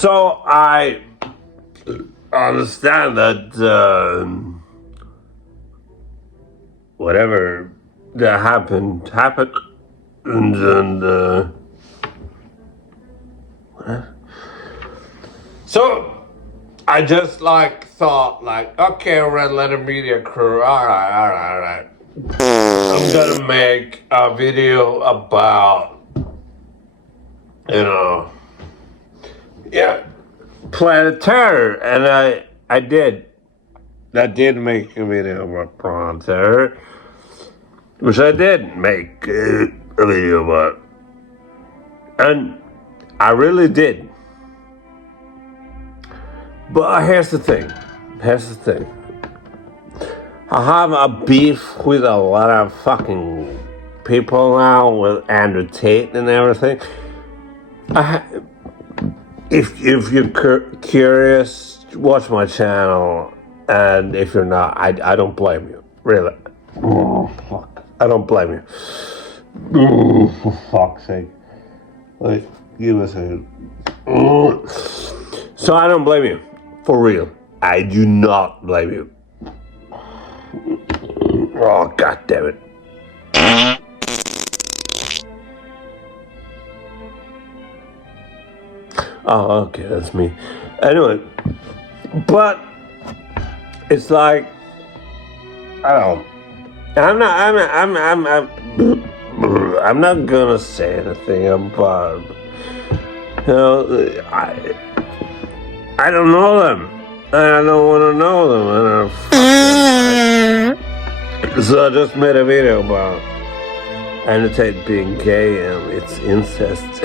So I understand that whatever that happened, and so I just like thought like, okay, Red Letter Media Crew, all right. I'm gonna make a video about, Planet Terror, and I did make a video about Planet Terror, which I did make a video about, and I really did. But here's the thing. I have a beef with a lot of fucking people now, with Andrew Tate and everything. If you're curious, watch my channel, and if you're not, I don't blame you. Really. Oh, fuck. I don't blame you. Oh, for fuck's sake. Like, give us a... So I don't blame you. For real. I do not blame you. Oh, God damn it. Oh, okay, that's me. Anyway, but it's like, I don't. I'm not gonna say anything about. I don't know them. I don't want to know them. So I just made a video about Andrew Tate being gay and it's incest.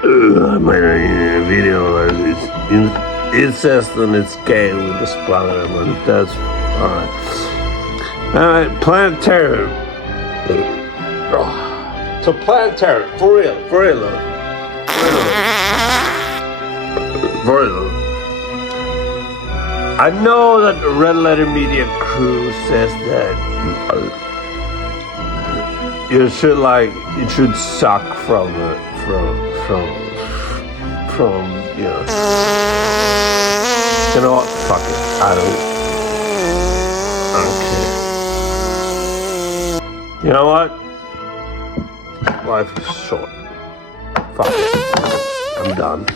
I made a video that it's incest and it's gay with the splatter, but that's alright. Alright, Planet Terror. So Planet Terror, for real. I know that the Red Letter Media Crew says that it should suck from you know what, fuck it, I don't care. You know what, life is short, fuck it, I'm done.